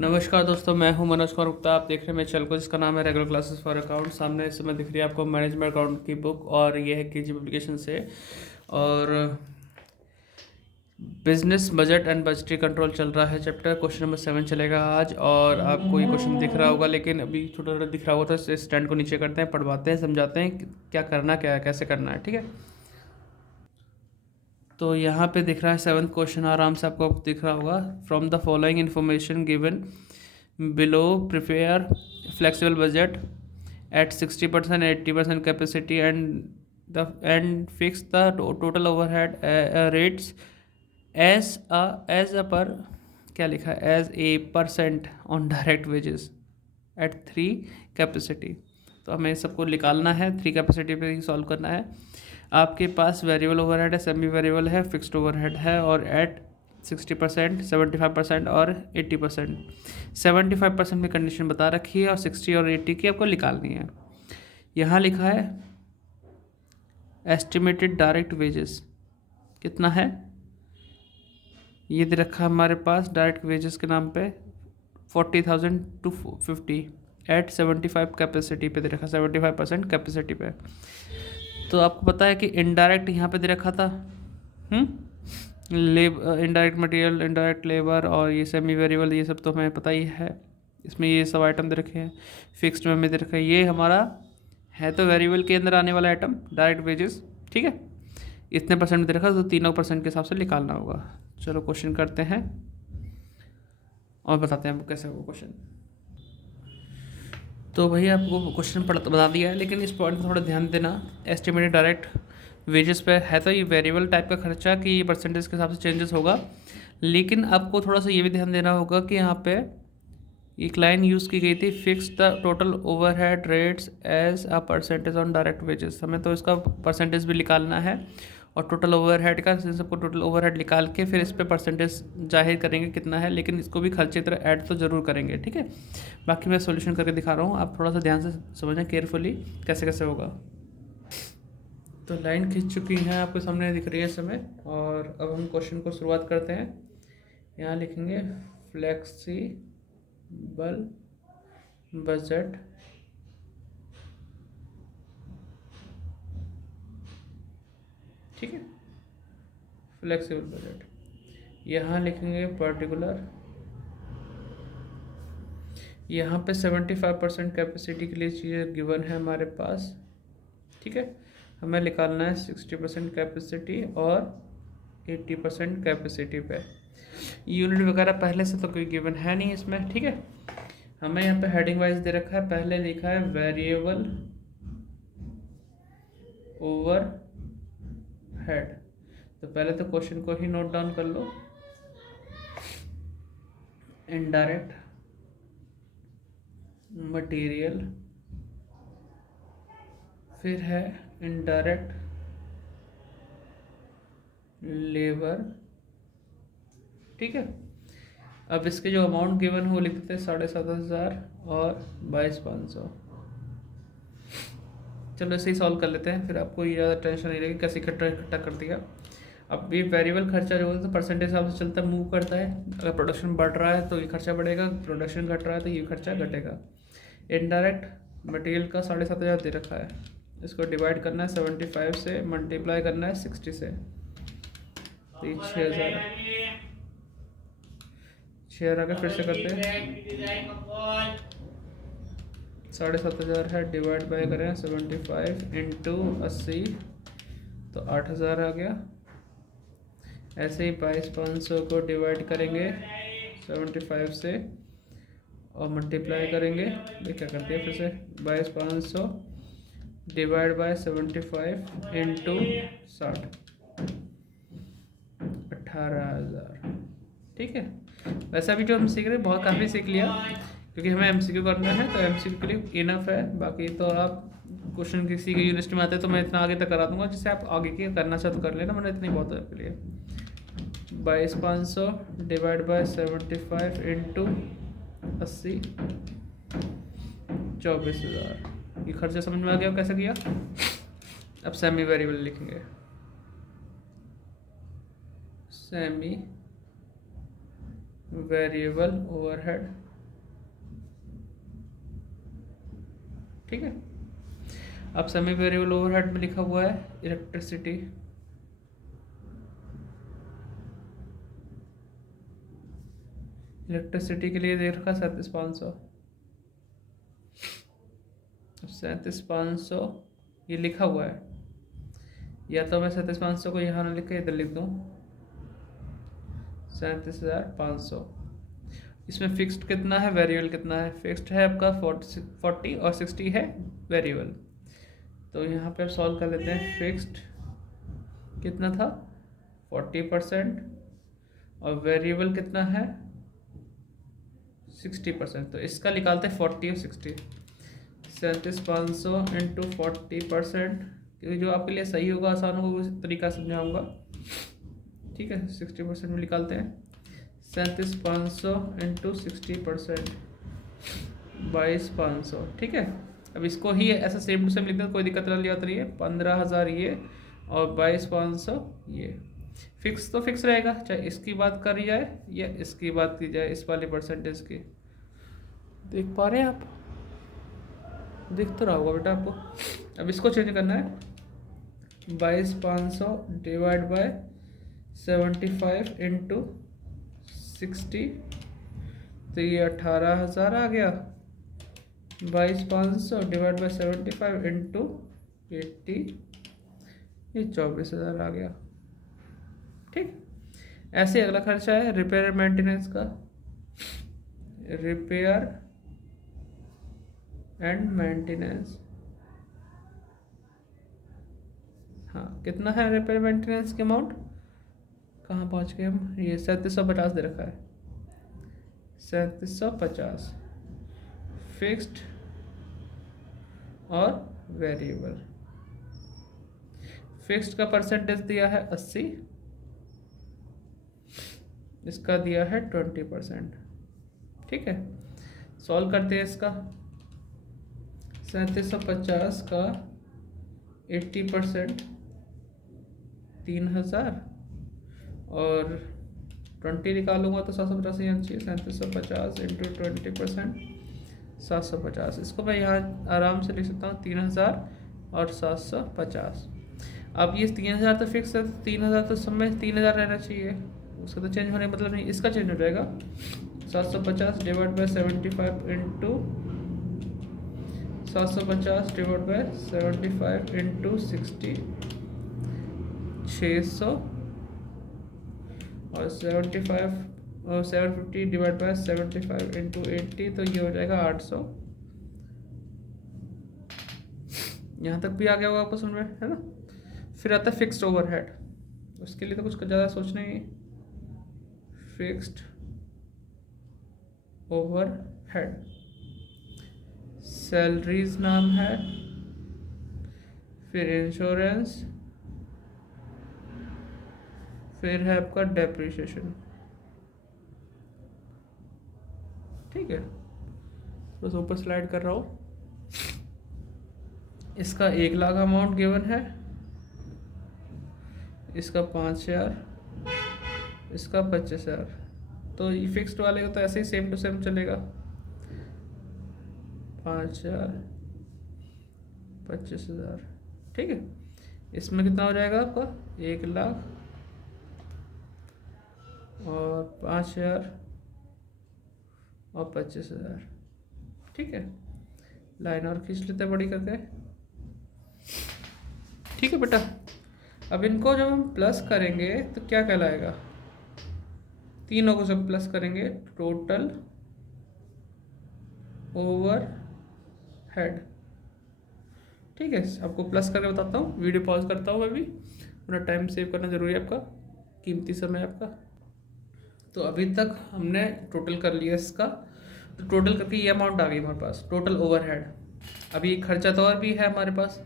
नमस्कार दोस्तों, मैं हूं मनोज कुमार गुप्ता। आप देख रहे हैं मेरे चैनल को जिसका नाम है रेगुलर क्लासेस फॉर अकाउंट। सामने इस समय दिख रही है आपको मैनेजमेंट अकाउंट की बुक, और ये है केजी पब्लिकेशन से। और business budget and budgetary control चल रहा है चैप्टर। क्वेश्चन नंबर 7 चलेगा आज, और आपको ये क्वेश्चन दिख रहा होगा, लेकिन अभी छोटा छोटा दिख रहा होगा, तो इस स्टैंड को नीचे करते हैं, पढ़वाते हैं, समझाते हैं कि क्या करना, क्या है, कैसे करना है। ठीक है, तो यहाँ पे दिख रहा है 7th क्वेश्चन, आराम से आपको दिख रहा होगा। From the following information given below prepare flexible budget at 60%, 80% capacity, and fix the total overhead rates as a per, क्या लिखा है, as a percent on direct wages at 3 capacity। तो हमें सबको निकालना है, 3 कैपेसिटी पे ही सॉल्व करना है। आपके पास वेरिएबल ओवरहेड है, सेमी वेरिएबल है, फिक्स्ड ओवरहेड है, और एट 60%, 75% और 80%। 75% में कंडीशन बता रखी है, और 60 और 80 की आपको निकालनी है। यहाँ लिखा है एस्टिमेटेड डायरेक्ट वेजेस कितना है, ये दे रखा है हमारे पास डायरेक्ट वेजेस के नाम पे 40,000 to 50 एट 75 कैपेसिटी पे दे रखा, 75% कैपेसिटी पे। तो आपको पता है कि इनडायरेक्ट यहाँ पे दे रखा था इनडायरेक्ट मटेरियल, इनडायरेक्ट लेबर, और ये सेमी वेरिएबल, ये सब तो हमें पता ही है। इसमें ये सब आइटम दे रखे हैं। फिक्स्ड में दे रखा है, ये हमारा है तो वेरिएबल के अंदर आने वाला आइटम डायरेक्ट वेजेस। ठीक है, इतने परसेंट दे रखा, तो तीनों परसेंट के हिसाब से निकालना होगा। चलो क्वेश्चन करते हैं और बताते हैं कैसे होगा क्वेश्चन। तो भैया आपको क्वेश्चन बता दिया है, लेकिन इस पॉइंट पर थोड़ा ध्यान देना। एस्टिमेटेड डायरेक्ट वेजेस पे है, तो ये वेरिएबल टाइप का खर्चा कि ये परसेंटेज के हिसाब से चेंजेस होगा, लेकिन आपको थोड़ा सा ये भी ध्यान देना होगा कि यहाँ पे एक लाइन यूज़ की गई थी, fix the total overhead rates as a percentage on direct wages. हमें तो इसका परसेंटेज भी निकालना है, और टोटल ओवरहेड का सबको टोटल ओवरहेड निकाल के फिर इस पर परसेंटेज जाहिर करेंगे कितना है, लेकिन इसको भी खर्चे की तरह ऐड तो ज़रूर करेंगे। ठीक है, बाकी मैं सॉल्यूशन करके दिखा रहा हूँ, आप थोड़ा सा ध्यान से समझें केयरफुली कैसे कैसे होगा। तो लाइन खींच चुकी है, आपके सामने दिख रही है इस समय, और अब हम क्वेश्चन को शुरुआत करते हैं। यहाँ लिखेंगे फ्लेक्सिबल बजट ठीक है, फ्लेक्सिबल बजट। यहाँ लिखेंगे पर्टिकुलर, यहाँ पे 75% कैपेसिटी के लिए चीज़ें गिवन है हमारे पास। ठीक है, हमें निकालना है 60% कैपेसिटी और 80% कैपेसिटी पे। यूनिट वगैरह पहले से तो कोई गिवन है नहीं इसमें। ठीक है, हमें यहाँ पे हेडिंग वाइज दे रखा है, पहले लिखा है वेरिएबल ओवर हेड। तो पहले तो क्वेश्चन को ही नोट डाउन कर लो। इनडायरेक्ट मटेरियल, फिर है इनडायरेक्ट लेबर। ठीक है, अब इसके जो अमाउंट गिवन है वो लिख देते हैं 7,500 और 22,500। चलो ऐसे ही सॉल्व कर लेते हैं, फिर आपको ये ज़्यादा टेंशन नहीं रहेगी कैसे इकट्ठा इकट्ठा कर दिया। अब ये वेरिएबल खर्चा जो होता है तो परसेंटेज हिसाब से चलता मूव करता है। अगर प्रोडक्शन बढ़ रहा है तो ये खर्चा बढ़ेगा, प्रोडक्शन घट रहा है तो ये खर्चा घटेगा। इनडायरेक्ट मटेरियल का 7,500 दे रखा है, इसको डिवाइड करना है 75 से, मल्टीप्लाई करना है 60 से, तो ये 6,000 आगे फिर से करते हैं। 7,500 है, डिवाइड बाय करें 75 इंटू 80, तो 8,000 आ गया। ऐसे ही 22,500 को डिवाइड करेंगे 75 से और मल्टीप्लाई करेंगे, ये क्या करते हैं फिर से, 22,500 डिवाइड बाय 75 इंटू 60, 18,000। ठीक है, वैसे अभी जो हम सीख रहे हैं बहुत काफ़ी सीख लिया, क्योंकि हमें एमसीक्यू करना है, तो एमसीक्यू के लिए इनफ है। बाकी तो आप क्वेश्चन किसी के यूनिवर्सिटी में आते हैं तो मैं इतना आगे तक करा दूंगा, जिससे आप आगे की करना चाहे तो कर लेना, मैंने इतनी बहुत है आपके लिए। 22,500 डिवाइड बाय 75 इंटू 80, 24,000। ये खर्चा समझ में आ गया कैसे किया। अब सेमी वेरिएबल लिखेंगे, सेमी वेरिएबल ओवरहेड ठीक है। अब सेमी वेरिएबल ओवरहेड में लिखा हुआ है इलेक्ट्रिसिटी, इलेक्ट्रिसिटी के लिए दे रखा 37,500, 37,500 ये लिखा हुआ है, या तो मैं 37,500 को यहाँ ना लिख के इधर लिख दूँ 37,500। इसमें फिक्स्ड कितना है, वेरिएबल कितना है? फिक्स्ड है आपका 40 और 60 है वेरिएबल। तो यहाँ पे सॉल्व कर लेते हैं। फिक्स्ड कितना था 40% और वेरिएबल कितना है 60%। तो इसका निकालते हैं 40 और 60। 37,500 इंटू 40%, क्योंकि जो आपके लिए सही होगा, आसान होगा, उस तरीका समझाऊंगा। ठीक है, 60% में निकालते हैं। 37,500 इंटू 60% 22,500। ठीक है, अब इसको ही ऐसा सेम टू सेम लिखते हैं, कोई दिक्कत नहीं आती रही है। 15,000 ये और 22,500 ये। फिक्स तो फिक्स रहेगा, चाहे इसकी बात करी जाए या इसकी बात की जाए, इस वाले परसेंटेज की। देख पा रहे हैं आप? दिख तो रहा होगा बेटा आपको। अब इसको चेंज करना है। 22,500 डिवाइड बाय 75 इंटू 60, तो ये 18,000 आ गया। 22,500 डिवाइड बाय 75 इंटू 80, ये 24,000 आ गया। ठीक, ऐसे अगला खर्चा है रिपेयर मेंटेनेंस का। रिपेयर एंड मेंटेनेंस, हाँ कितना है रिपेयर मेंटेनेंस के अमाउंट? कहाँ पहुँच गए हम? ये 3750 दे रखा है। 3750 फिक्स्ड और वेरिएबल। फिक्स्ड का परसेंटेज दिया है 80, इसका दिया है 20%। ठीक है, सॉल्व करते हैं इसका। 3750 का 80% 3,000 और 20 निकालूंगा तो 750 यहाँ चाहिए। 3750 इंटू 20% 750। इसको मैं यहाँ आराम से लिख सकता हूँ 3,000 और 750। अब ये 3,000 तो फिक्स है, 3,000 तो सब में 3,000 रहना चाहिए, उसका तो चेंज होने मतलब नहीं, इसका चेंज हो जाएगा। 750 divide by 75 into 750 divide by 75 into 60, 600 और 75 और 750 डिवाइड बाय 75 इंटू 80, तो ये हो जाएगा 800। यहाँ तक भी आ गया होगा आपको समझ में, है ना? फिर आता है फिक्स्ड ओवरहेड। उसके लिए तो कुछ ज़्यादा सोचना ही। फिक्स्ड ओवरहेड, सैलरीज नाम है, फिर इंश्योरेंस, फिर है आपका डेप्रिसिएशन। ठीक है, बस ऊपर स्लाइड कर रहा हूँ। इसका 1,00,000 अमाउंट गिवन है, इसका 5,000, इसका 25,000। तो ये फिक्स्ड वाले का तो ऐसे ही सेम टू सेम चलेगा। 5,000 25,000। ठीक है, इसमें कितना हो जाएगा आपका 1,00,000 और 5,000 और 25,000। ठीक है, लाइन और खींच लेते हैं बड़ी करके। ठीक है बेटा, अब इनको जब हम प्लस करेंगे तो क्या कहलाएगा? तीनों को जब प्लस करेंगे टोटल ओवर हेड। ठीक है, आपको प्लस करके बताता हूँ, वीडियो पॉज करता हूँ मैं भी, अपना टाइम सेव करना जरूरी है, आपका कीमती समय आपका। तो अभी तक हमने टोटल कर लिया इसका, तो टोटल करके ये अमाउंट आ गई हमारे पास, टोटल ओवरहेड। अभी खर्चा तो और भी है हमारे पास,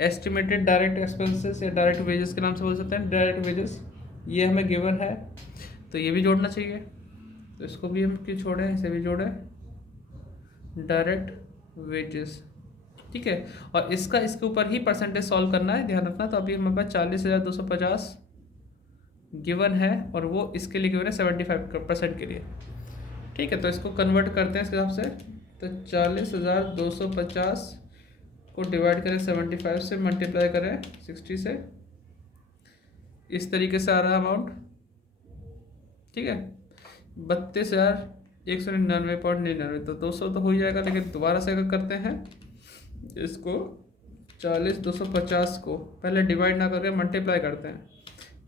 एस्टिमेटेड डायरेक्ट एक्सपेंसेस या डायरेक्ट वेजेस के नाम से बोल सकते हैं, डायरेक्ट वेजेस, ये हमें गिवन है, तो ये भी जोड़ना चाहिए। तो इसको भी हम क्यों छोड़ें, इसे भी जोड़ें, डायरेक्ट वेजेस। ठीक है, और इसका इसके ऊपर ही परसेंटेज सॉल्व करना है, ध्यान रखना। तो अभी हमारे पास 40,250 गिवन है और वो इसके लिए गिवन है 75% के लिए। ठीक है, तो इसको कन्वर्ट करते हैं इसके हिसाब से। तो 40,250 को डिवाइड करें 75 से, मल्टीप्लाई करें 60 से, इस तरीके से आ रहा है अमाउंट। ठीक है, 32,199.99, तो 200 तो हो ही जाएगा। लेकिन दोबारा से अगर करते हैं इसको 40,250 को पहले डिवाइड ना करके मल्टीप्लाई करते हैं,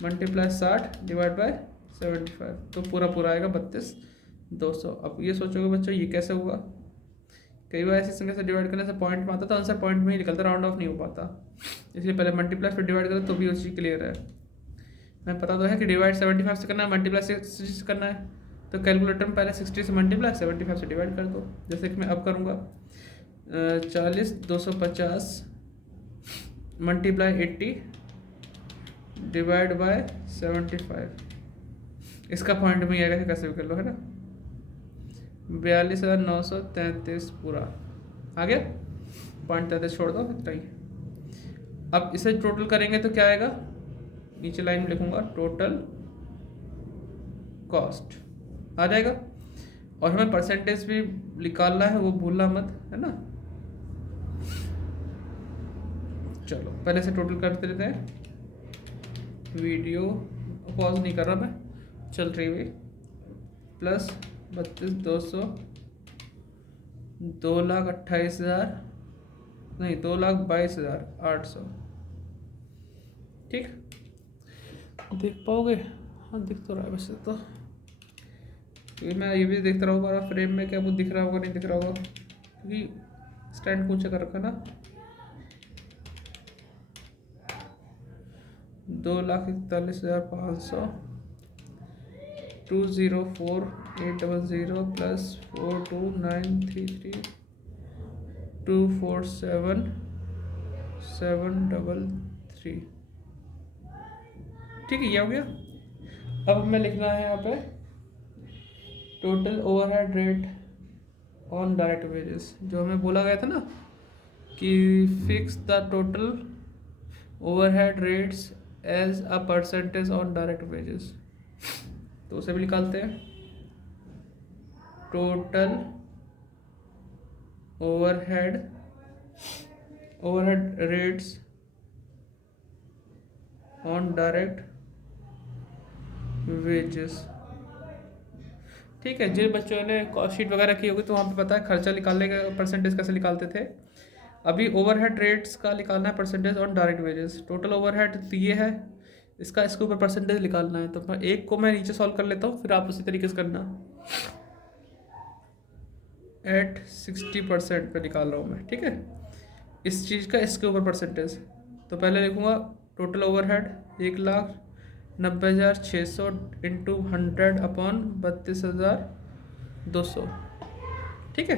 मल्टीप्लाई 60 डिवाइड बाय 75, तो पूरा पूरा आएगा 32,200। अब ये सोचोगे बच्चों ये कैसे हुआ, कई बार ऐसी संख्या से डिवाइड करने से पॉइंट में आता तो आंसर पॉइंट में ही निकलता, राउंड ऑफ नहीं हो पाता, इसलिए पहले मल्टीप्लाई फिर डिवाइड करें तो भी उसी क्लियर है। मैं पता तो है कि डिवाइड 75 से करना है, मल्टीप्लाई 60 से करना है, तो कैलकुलेटर में पहले 60 से मल्टीप्लाई 75 से डिवाइड कर दो, जैसे कि मैं अब करूँगा। 40,250 मल्टीप्लाई 80 डिवाइड बाय 75, इसका पॉइंट में आएगा, कैसे भी कर लो, है ना। 42,933 पूरा आ गया, पॉइंट 33 छोड़ दो, इतना ही। अब इसे टोटल करेंगे तो क्या आएगा, नीचे लाइन में लिखूंगा टोटल कॉस्ट आ जाएगा। और हमें परसेंटेज भी निकालना है, वो भूलना मत, है ना। चलो पहले से टोटल करते रहते हैं, वीडियो पॉज नहीं कर रहा मैं, चल रही हुई, प्लस 32,200, 2,28,000 नहीं 2,22,800। ठीक, देख पाओगे, हाँ दिख तो रहा है वैसे तो, क्योंकि मैं ये भी देखता रहूँगा फ्रेम में क्या वो दिख रहा होगा नहीं दिख रहा होगा, क्योंकि स्टैंड ऊंचा कर रखा ना। 2,41,500, 204,800 प्लस 42,933, 247,733। ठीक है, ये हो गया। अब हमें लिखना है यहाँ पे total overhead rate on direct wages, जो हमें बोला गया था ना कि fix the total overhead rates as a percentage on direct wages, तो उसे भी निकालते हैं। Total overhead rates on direct wages. ठीक है, जिन बच्चों ने कॉस्ट शीट वगैरह की होगी तो वहाँ पे पता है खर्चा निकालने का परसेंटेज कैसे निकालते थे। अभी ओवरहेड रेट्स का निकालना है percentage on direct wages. Total overhead तो ये है, इसके ऊपर परसेंटेज निकालना है, तो एक को मैं नीचे सॉल्व कर लेता हूँ, फिर आप उसी तरीके से करना। एट 60% पे निकाल रहा हूँ मैं, ठीक है, इस चीज़ का इसके ऊपर परसेंटेज। तो पहले लिखूँगा टोटल ओवरहेड 1,90,600 इंटू 100 अपॉन 32,200। ठीक है,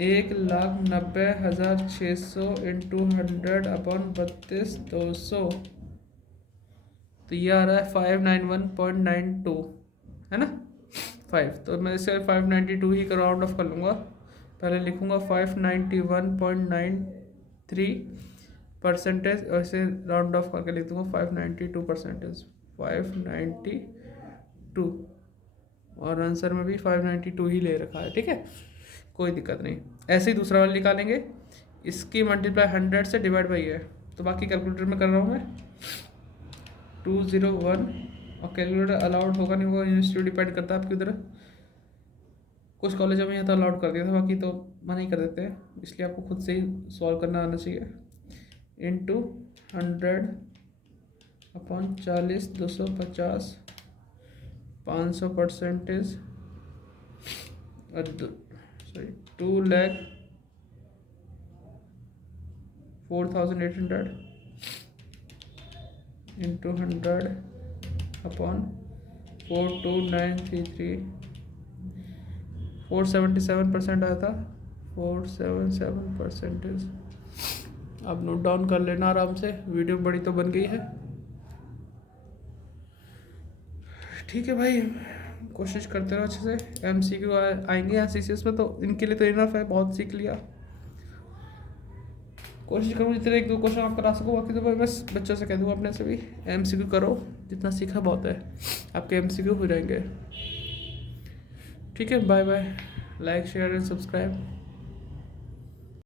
1,90,600 इंटू 100 अपॉन 32,200, तो ये आ रहा है 591.92, है ना 5। तो मैं इसे 592 ही का राउंड ऑफ कर लूँगा। पहले लिखूँगा 591.93% और इसे राउंड ऑफ करके लिख दूँगा 592%, 592, और आंसर में भी 592 ही ले रखा है। ठीक है, कोई दिक्कत नहीं। ऐसे ही दूसरा वाला निकालेंगे, इसकी मल्टीप्लाई 100 से डिवाइड बाई है, तो बाकी कैलकुलेटर में कर रहा हूँ मैं। 201, और कैलकुलेटर अलाउड होगा नहीं होगा, इंस्टीट्यूट डिपेंड करता है आपकी उधर। कुछ कॉलेजों में यहाँ तो अलाउड कर दिया था, बाकी तो मना ही कर देते हैं, इसलिए आपको खुद से ही सॉल्व करना आना चाहिए। Into 100 upon 40, 250, 500%, sorry 2,04,800 into 100 upon 42,933, 477% आया था, 477%। अब नोट डाउन कर लेना आराम से, वीडियो बड़ी तो बन गई है। ठीक है भाई, कोशिश करते रहो अच्छे से। MCQ आएंगे यहाँ CCS में, तो इनके लिए तो इनफ है, बहुत सीख लिया। कोशिश करूँ जितने 1-2 क्वेश्चन आप करा सको, बाकी तो मैं बस बच्चों से कह दूँगा अपने से भी MCQ करो, जितना सीखा बहुत है, आपके MCQ हो जाएंगे। ठीक है, bye bye, like share and subscribe.